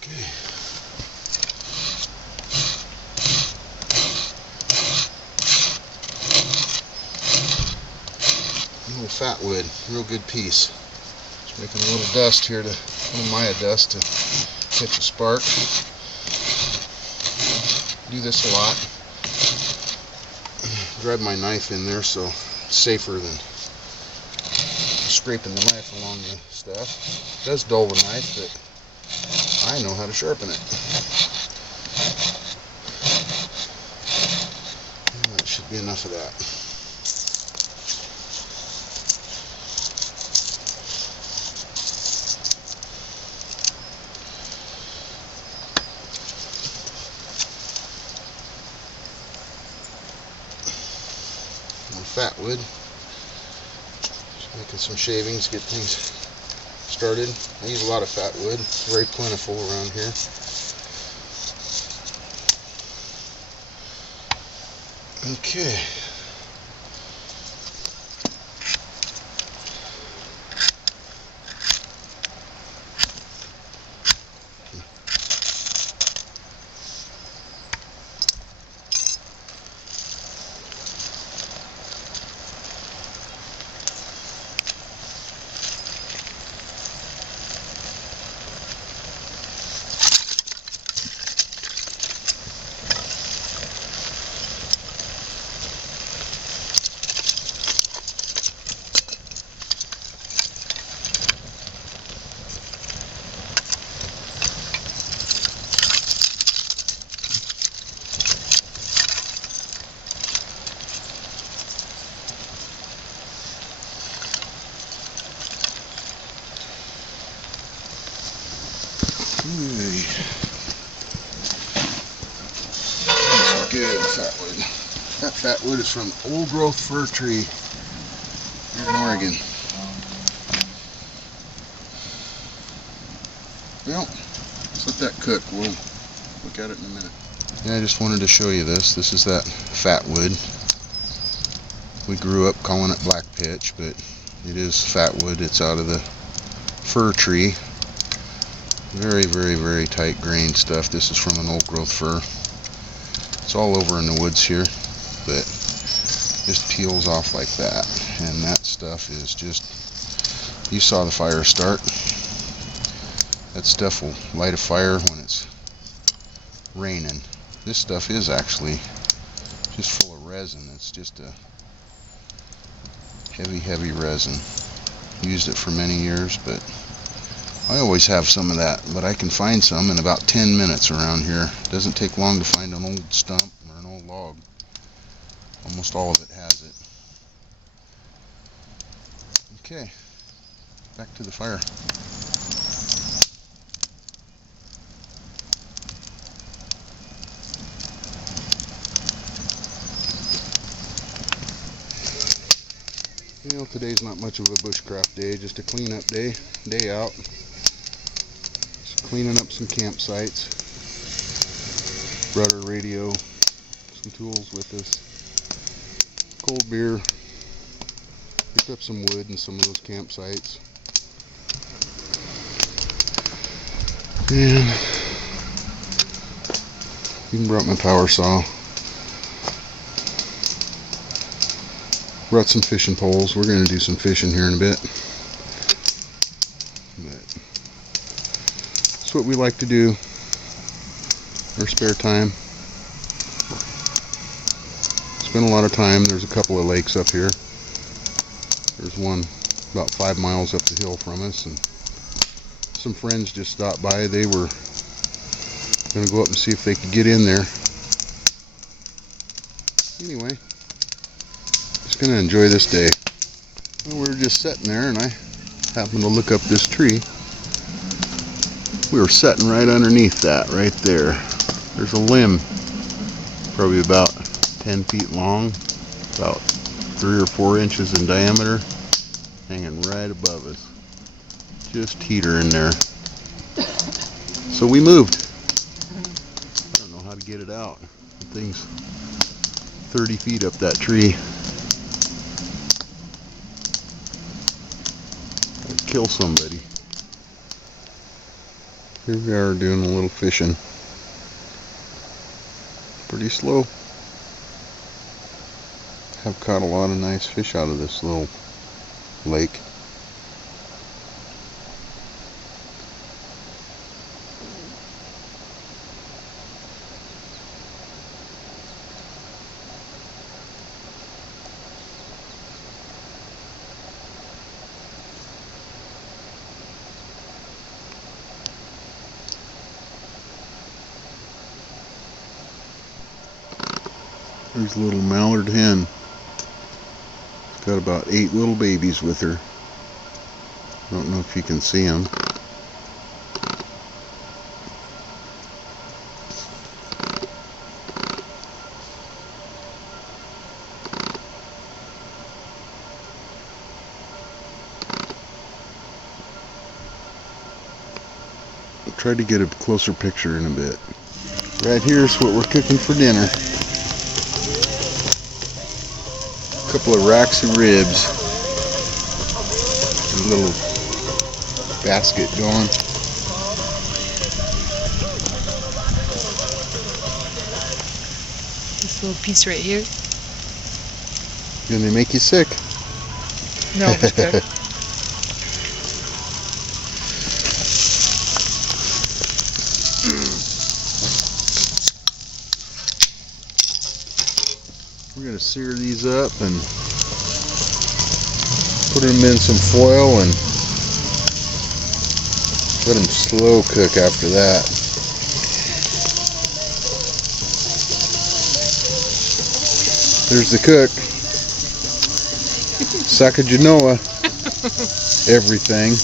Okay. Little fat wood, real good piece. Just making a little dust here, a little Maya dust to catch a spark. Do this a lot. Drive my knife in there so it's safer than scraping the knife along the stuff. It does dull the knife, but I know how to sharpen it. That should be enough of that. Fat wood. Just making some shavings, get things started. I use a lot of fat wood. It's very plentiful around here. Okay. That's good fat wood. That fat wood is from old growth fir tree here in Oregon. Well, let's let that cook. We'll look at it in a minute. Yeah, I just wanted to show you this. This is that fat wood. We grew up calling it black pitch, but it is fat wood. It's out of the fir tree. Very, very, very tight grained stuff. This is from an old growth fir. It's all over in the woods here, but just peels off like that. And that stuff is just, you saw the fire start. That stuff will light a fire when it's raining. This stuff is actually just full of resin. It's just a heavy, heavy resin. Used it for many years, but I always have some of that, but I can find some in about 10 minutes around here. It doesn't take long to find an old stump or an old log. Almost all of it has it. Okay, back to the fire. You know, today's not much of a bushcraft day, just a cleanup day, day out. Just cleaning up some campsites. Brought our radio, some tools with us, cold beer, picked up some wood in some of those campsites. And even brought my power saw. Brought some fishing poles. We're going to do some fishing here in a bit. But that's what we like to do in our spare time. Spend a lot of time. There's a couple of lakes up here. There's one about 5 miles up the hill from us, and some friends just stopped by. They were going to go up and see if they could get in there. Anyway, just going to enjoy this day. Well, we were just sitting there, and I happened to look up this tree. We were sitting right underneath that, right there. There's a limb, probably about 10 feet long, about 3 or 4 inches in diameter, hanging right above us. Just heater in there. So we moved. I don't know how to get it out. The thing's 30 feet up that tree. I'd kill somebody. Here we are doing a little fishing. Pretty slow. Have caught a lot of nice fish out of this little lake. There's a little mallard hen. Got about 8 little babies with her. I don't know if you can see them. I'll try to get a closer picture in a bit. Right here's what we're cooking for dinner. Couple of racks of ribs. A little basket going. This little piece right here. Gonna make you sick. No, it's good. We're going to sear these up and put them in some foil and let them slow cook after that. There's the cook. Sacaginoa. Everything.